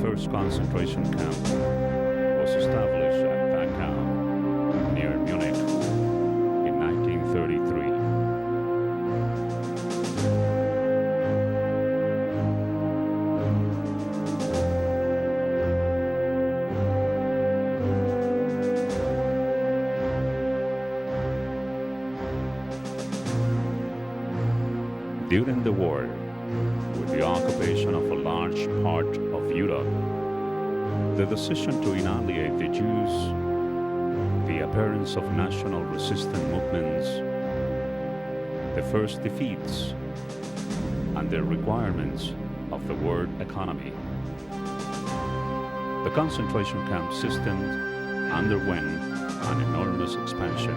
first concentration camp was established at Dachau, near Munich, in 1933. During the war, with the occupation of a large part of Europe, the decision to annihilate the Jews, the appearance of national resistance movements, the first defeats, and the requirements of the world economy. The concentration camp system underwent an enormous expansion.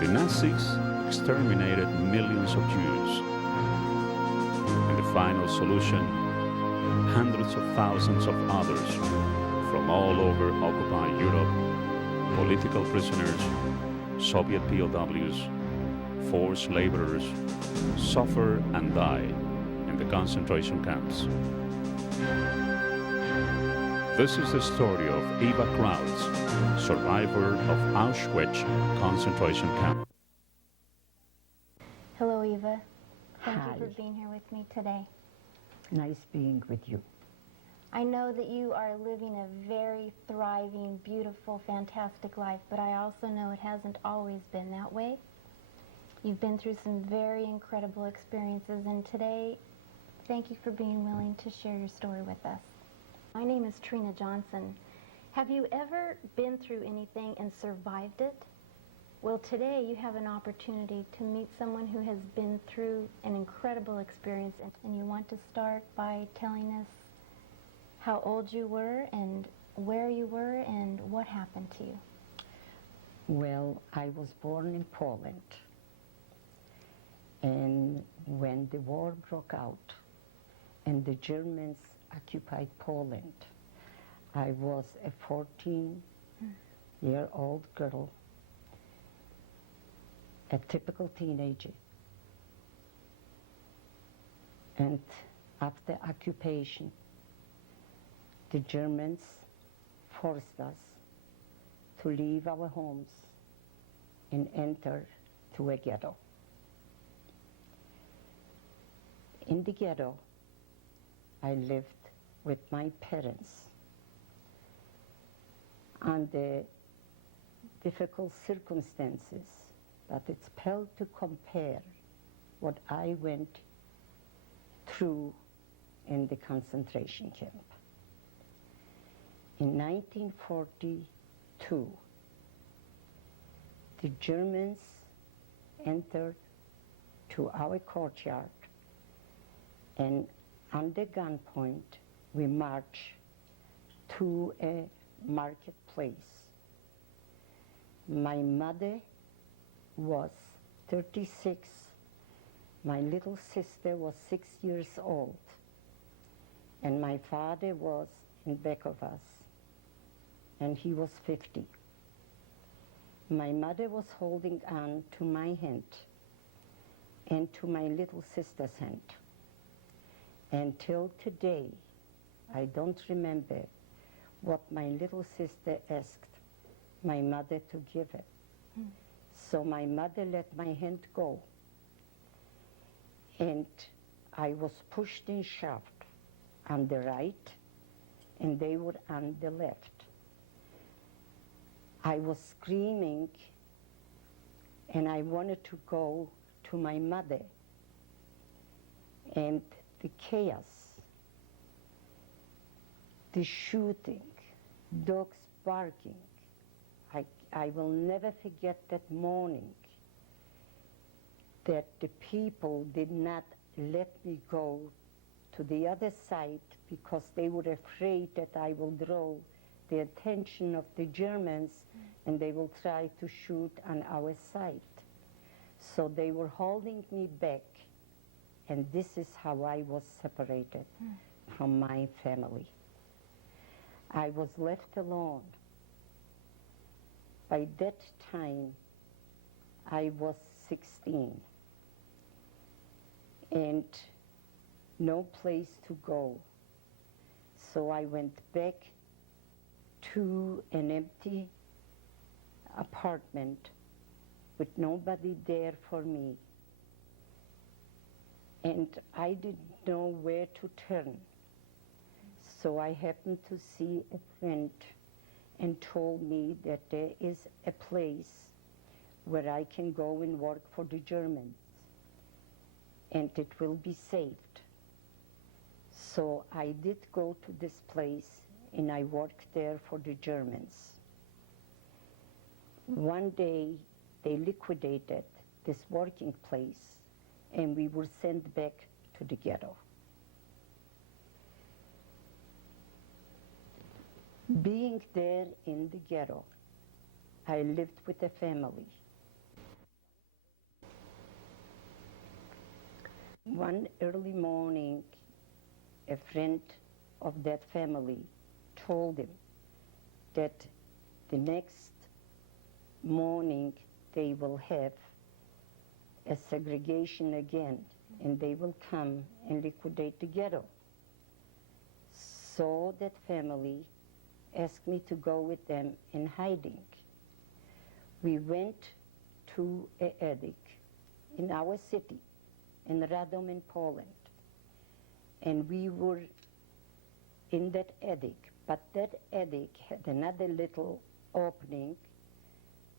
The Nazis exterminated millions of Jews. In the final solution, hundreds of thousands of others from all over occupied Europe, political prisoners, Soviet POWs, forced laborers, suffered and died in the concentration camps. This is the story of Eva Krause, survivor of Auschwitz concentration camp. Hello, Eva. Thank Hi. you for being here with me today. Nice being with you. I know that you are living a very thriving, beautiful, fantastic life, but I also know it hasn't always been that way. You've been through some very incredible experiences, and today, thank you for being willing to share your story with us. My name is Trena Johnson. Have you ever been through anything and survived it? Well, today you have an opportunity to meet someone who has been through an incredible experience, and you want to start by telling us how old you were and where you were and what happened to you. Well, I was born in Poland, and when the war broke out and the Germans occupied Poland, I was a 14-year-old girl, a typical teenager. And after occupation, the Germans forced us to leave our homes and enter to a ghetto. In the ghetto, I lived with my parents under difficult circumstances, but it's pale to compare what I went through in the concentration camp. In 1942, the Germans entered to our courtyard, and under gunpoint, we marched to a marketplace. My mother was 36. My little sister was 6 years old, and my father was in back of us, and he was 50. My mother was holding on to my hand and to my little sister's hand. Until today, I don't remember what my little sister asked my mother to give her. So my mother let my hand go, and I was pushed and shoved on the right, and they were on the left. I was screaming, and I wanted to go to my mother, and the chaos, the shooting, dogs barking. I will never forget that morning that the people did not let me go to the other side because they were afraid that I will draw the attention of the Germans and they will try to shoot on our side. So they were holding me back, and this is how I was separated from my family. I was left alone. By that time, I was 16 and no place to go. So I went back to an empty apartment with nobody there for me. And I didn't know where to turn. So I happened to see a friend and told me that there is a place where I can go and work for the Germans, and it will be saved. So I did go to this place, and I worked there for the Germans. One day, they liquidated this working place, and we were sent back to the ghetto. Being there in the ghetto, I lived with a family. One early morning, a friend of that family told him that the next morning they will have a segregation again, and they will come and liquidate the ghetto. So that family asked me to go with them in hiding. We went to an attic in our city, in Radom in Poland. And we were in that attic, but that attic had another little opening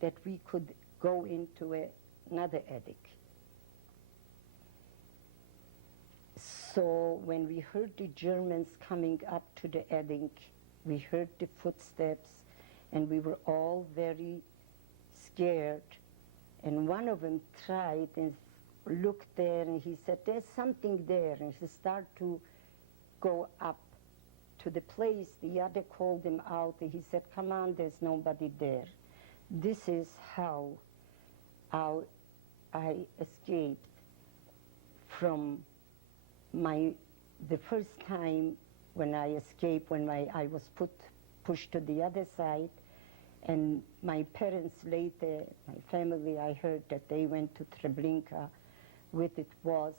that we could go into another attic. So when we heard the Germans coming up to the attic, we heard the footsteps, and we were all very scared. And one of them tried and looked there, and he said, "There's something there." And he started to go up to the place. The other called him out, and he said, "Come on, there's nobody there." This is how I escaped from the first time when I escaped, when I was pushed to the other side. And my parents later, my family, I heard that they went to Treblinka with it was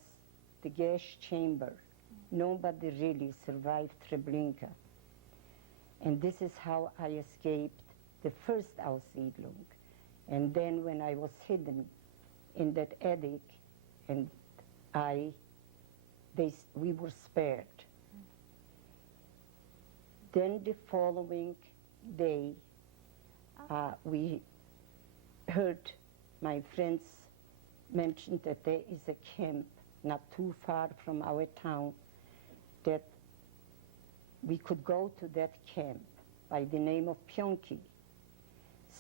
the gas chamber. Nobody really survived Treblinka. And this is how I escaped the first Aussiedlung. And then when I was hidden in that attic, and we were spared. Then the following day, we heard my friends mention that there is a camp not too far from our town, that we could go to that camp by the name of Pionki.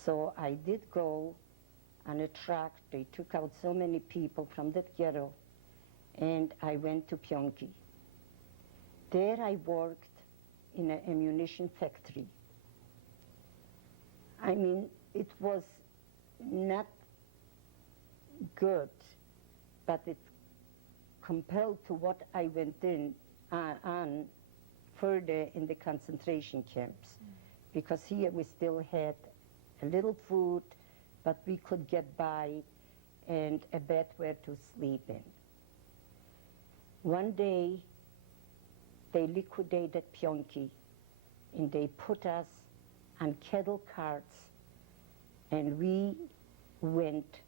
So I did go on a truck. They took out so many people from that ghetto, and I went to Pionki. There I worked in an ammunition factory. I mean, it was not good, but it compared to what I went on further in the concentration camps. Because here we still had a little food, but we could get by, and a bed where to sleep in. One day, they liquidated Pionki, and they put us on cattle carts, and we went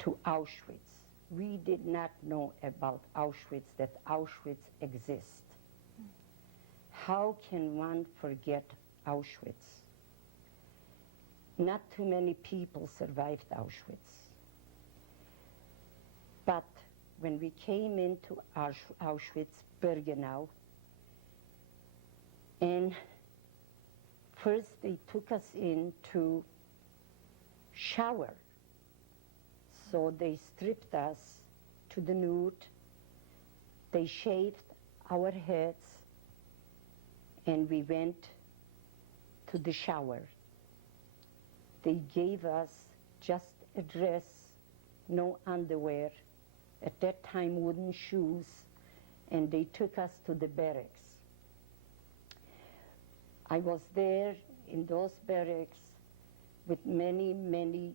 to Auschwitz. We did not know about Auschwitz, that Auschwitz exists. How can one forget Auschwitz? Not too many people survived Auschwitz. But when we came into Auschwitz-Birkenau, and first they took us in to shower. So they stripped us to the nude, they shaved our heads, and we went to the shower. They gave us just a dress, no underwear, at that time wooden shoes, and they took us to the barracks. I was there in those barracks with many, many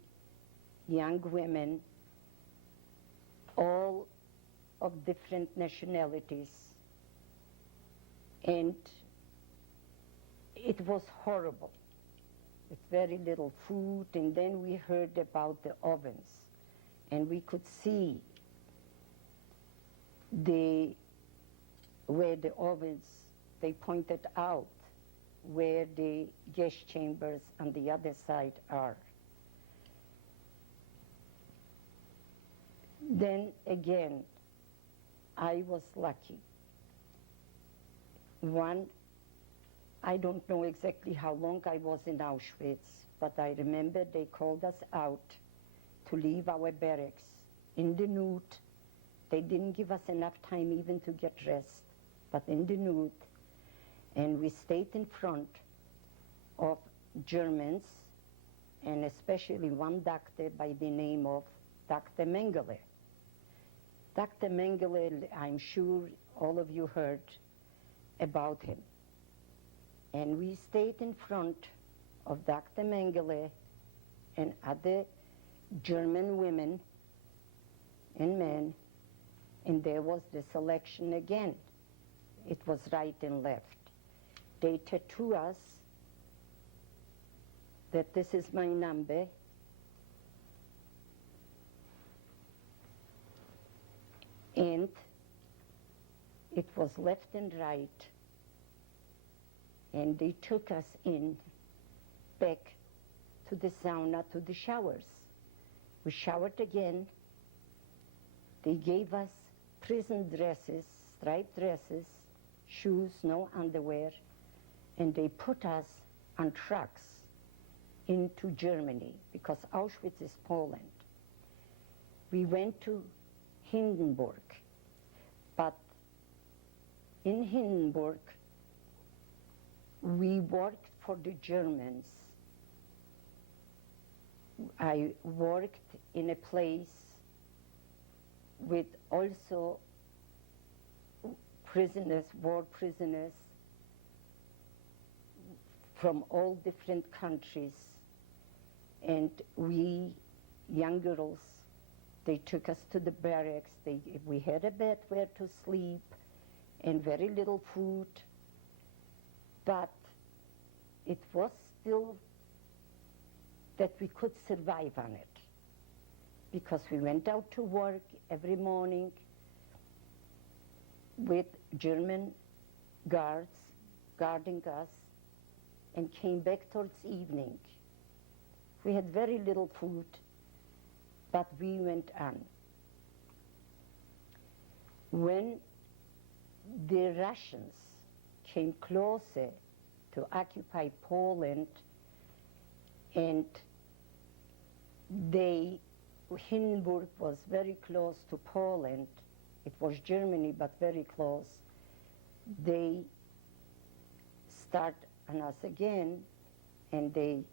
young women, all of different nationalities. And it was horrible, with very little food. And then we heard about the ovens, and we could see where the ovens, they pointed out where the gas chambers on the other side are. Then again, I was lucky. I don't know exactly how long I was in Auschwitz, but I remember they called us out to leave our barracks in the nude. They didn't give us enough time even to get dressed, but in the nude. And we stayed in front of Germans, and especially one doctor by the name of Dr. Mengele. Dr. Mengele, I'm sure all of you heard about him. And we stayed in front of Dr. Mengele and other German women and men, and there was the selection again. It was right and left. They tattoo us that this is my number, and it was left and right, and they took us in back to the sauna, to the showers. We showered again. They gave us prison dresses, striped dresses, shoes, no underwear, and they put us on trucks into Germany, because Auschwitz is Poland. We went to Hindenburg, but in Hindenburg, we worked for the Germans. I worked in a place with also prisoners, war prisoners from all different countries. And we, young girls, they took us to the barracks. We had a bed where to sleep and very little food, but it was still that we could survive on it, because we went out to work every morning with German guards guarding us and came back towards evening. We had very little food, but we went on. When the Russians came closer to occupy Poland, and Hindenburg was very close to Poland. It was Germany, but very close. They start on us again, and they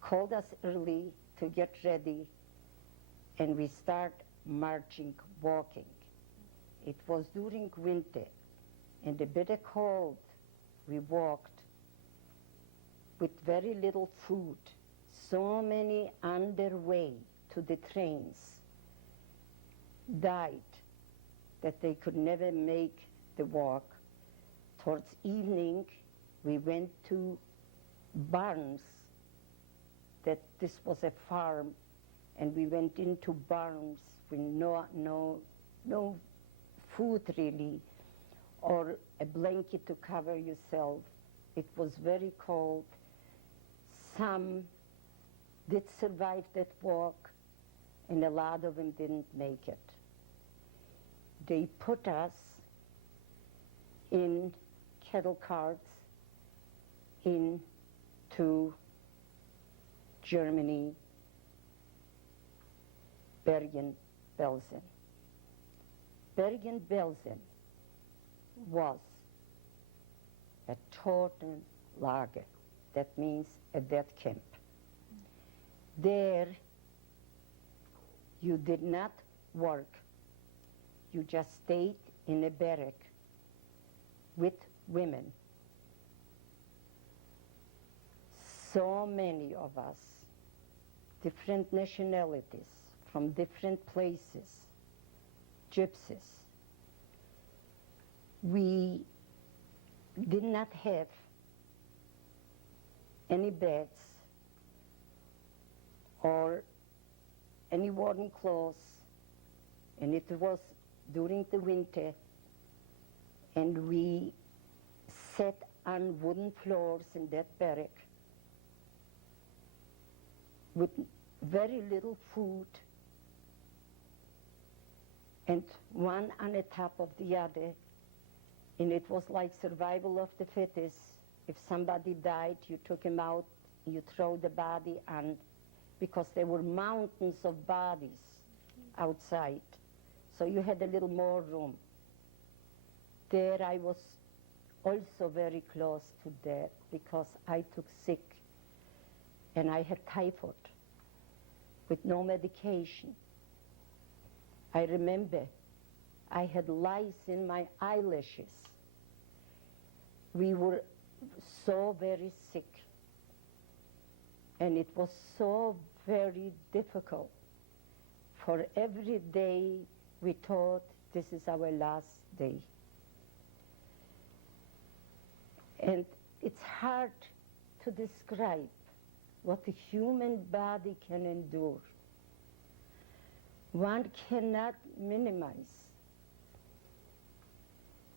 called us early to get ready, and we start marching, walking. It was during winter, and a bitter cold. We walked with very little food. So many on their way to the trains died that they could never make the walk. Towards evening, we went to barns. That this was a farm, and we went into barns with no food really, or a blanket to cover yourself. It was very cold. Some did survive that walk, and a lot of them didn't make it. They put us in cattle carts into Germany, Bergen-Belsen. Bergen-Belsen was a total lager. That means a death camp. There, you did not work. You just stayed in a barrack with women so many of us, different nationalities, from different places, gypsies. We did not have any beds or any warm clothes, and it was during the winter, and we sat on wooden floors in that barrack with very little food, and one on the top of the other, and it was like survival of the fittest. If somebody died, you took him out, you throw the body on, because there were mountains of bodies outside, so you had a little more room. There I was also very close to death because I took sick and I had typhoid with no medication. I remember I had lice in my eyelashes. We were so very sick, and it was so very difficult. For every day we thought this is our last day. And it's hard to describe what the human body can endure. One cannot minimize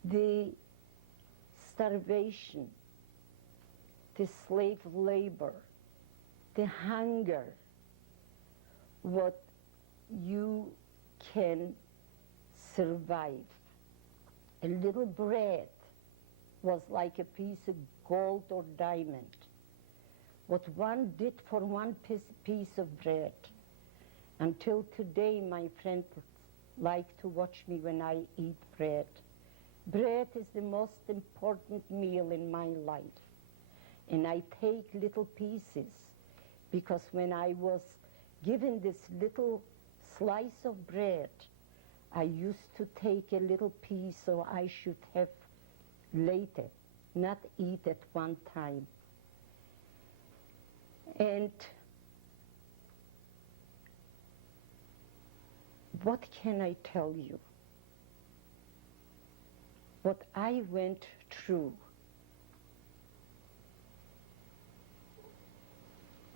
the starvation, the slave labor, the hunger, what you can survive. A little bread was like a piece of gold or diamond. What one did for one piece of bread. Until today, my friends like to watch me when I eat bread. Bread is the most important meal in my life. And I take little pieces, because when I was given this little slice of bread, I used to take a little piece so I should have later, not eat at one time. And what can I tell you? What I went through,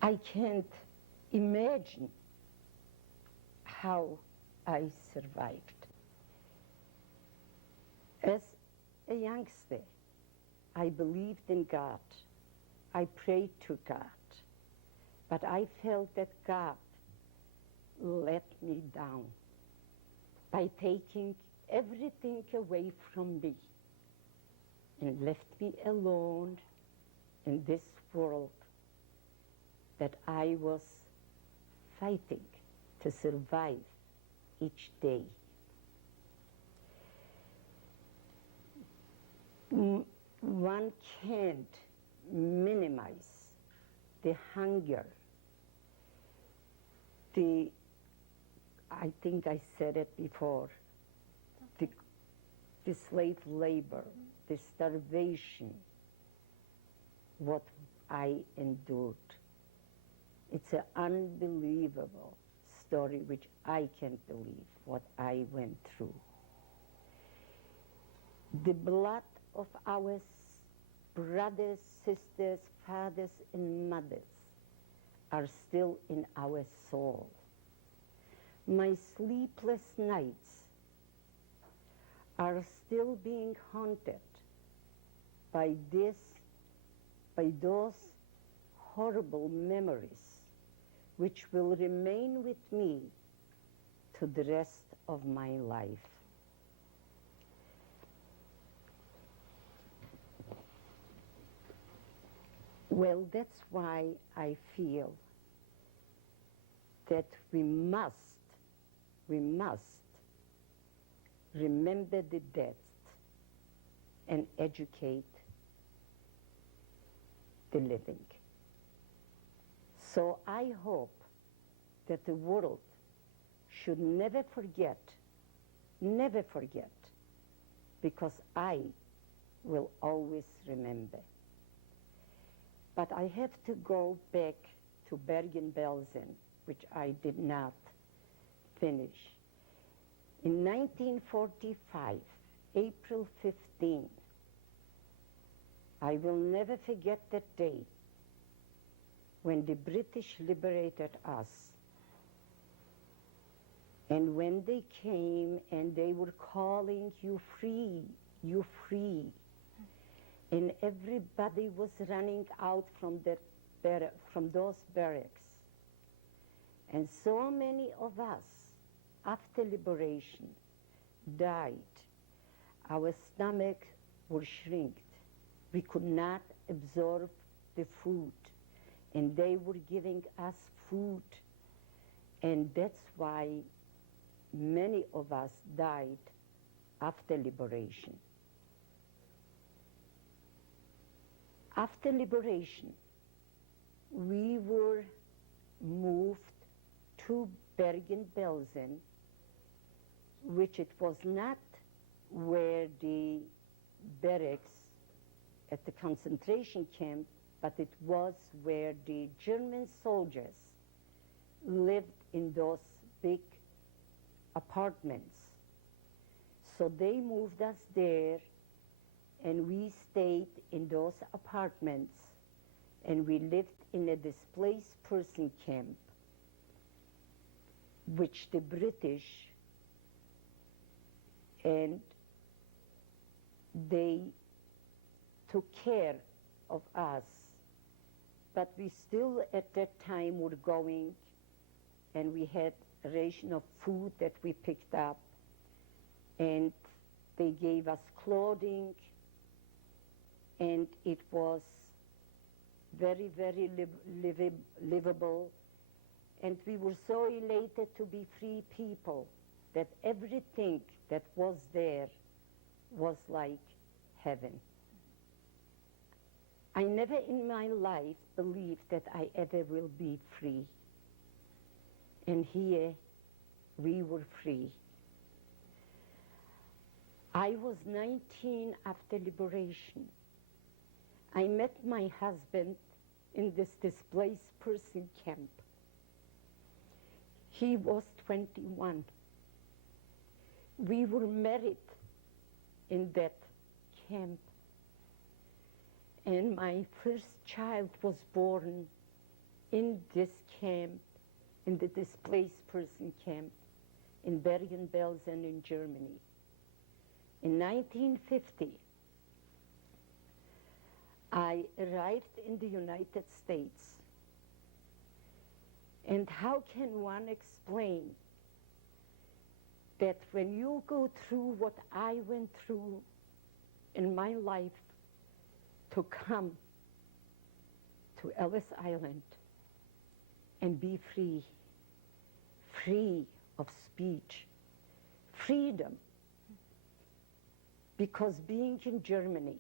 I can't imagine how I survived. As a youngster, I believed in God. I prayed to God. But I felt that God let me down by taking everything away from me and left me alone in this world that I was fighting to survive each day. One can't minimize the hunger, I think I said it before, the slave labor, the starvation, what I endured. It's an unbelievable story which I can't believe what I went through. The blood of our brothers, sisters, fathers, and mothers are still in our soul. My sleepless nights are still being haunted by those horrible memories which will remain with me to the rest of my life. Well, that's why I feel that we must remember the dead and educate the living. So I hope that the world should never forget, because I will always remember. But I have to go back to Bergen-Belsen, which I did not finish. In 1945, April 15, I will never forget that day when the British liberated us. And when they came and they were calling, "You free, you free." And everybody was running out from those barracks. And so many of us, after liberation, died. Our stomachs were shrinked. We could not absorb the food. And they were giving us food. And that's why many of us died after liberation. After liberation, we were moved to Bergen-Belsen, which it was not where the barracks at the concentration camp, but it was where the German soldiers lived in those big apartments. So they moved us there, and we stayed in those apartments, and we lived in a displaced person camp, which the British, and they took care of us. But we still at that time were going, and we had a ration of food that we picked up, and they gave us clothing, and it was very, very livable. And we were so elated to be free people that everything that was there was like heaven. I never in my life believed that I ever will be free. And here we were free. I was 19 after liberation. I met my husband in this displaced person camp. He was 21. We were married in that camp. And my first child was born in this camp, in the displaced person camp in Bergen-Belsen in Germany. In 1950, I arrived in the United States. And how can one explain that when you go through what I went through in my life to come to Ellis Island and be free, free of speech, freedom, because being in Germany,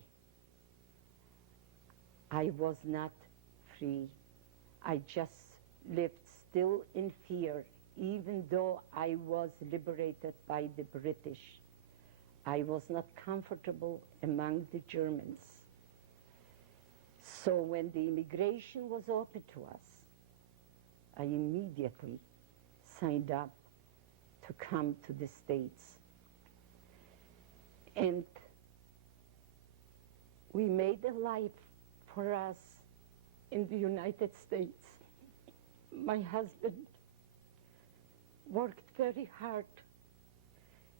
I was not free. I just lived still in fear, even though I was liberated by the British. I was not comfortable among the Germans. So when the immigration was open to us, I immediately signed up to come to the States. And we made a life for us in the United States. My husband worked very hard,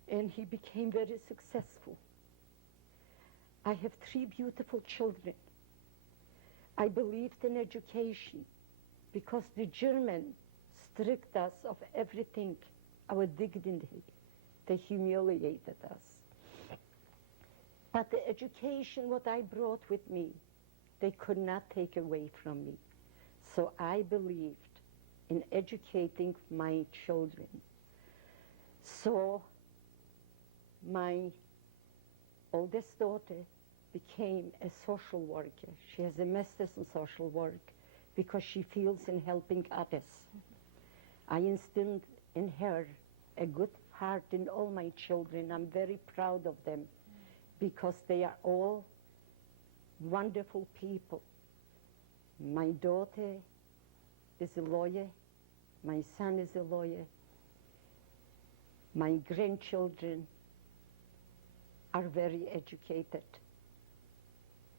and he became very successful. I have 3 beautiful children. I believed in education because the Germans stripped us of everything, our dignity. They humiliated us. But the education, what I brought with me, they could not take away from me. So I believed in educating my children. So my oldest daughter became a social worker. She has a master's in social work because she feels in helping others. I instilled in her a good heart in all my children. I'm very proud of them because they are all wonderful people. My daughter is a lawyer. My son is a lawyer. My grandchildren are very educated.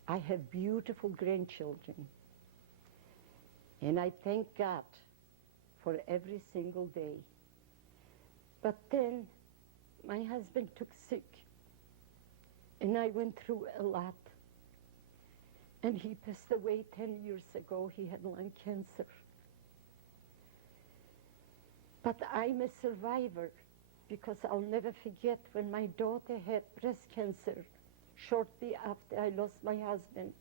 I have beautiful grandchildren. And I thank God for every single day. But then my husband took sick, and I went through a lot. And he passed away 10 years ago. He had lung cancer. But I'm a survivor, because I'll never forget when my daughter had breast cancer shortly after I lost my husband.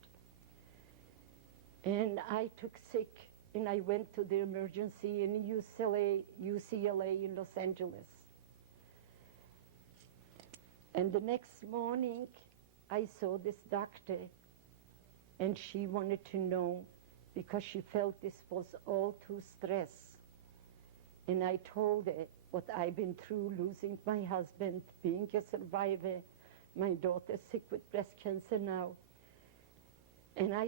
And I took sick, and I went to the emergency in UCLA in Los Angeles. And the next morning, I saw this doctor, and she wanted to know, because she felt this was all too stress. And I told her what I've been through, losing my husband, being a survivor, my daughter sick with breast cancer now. And I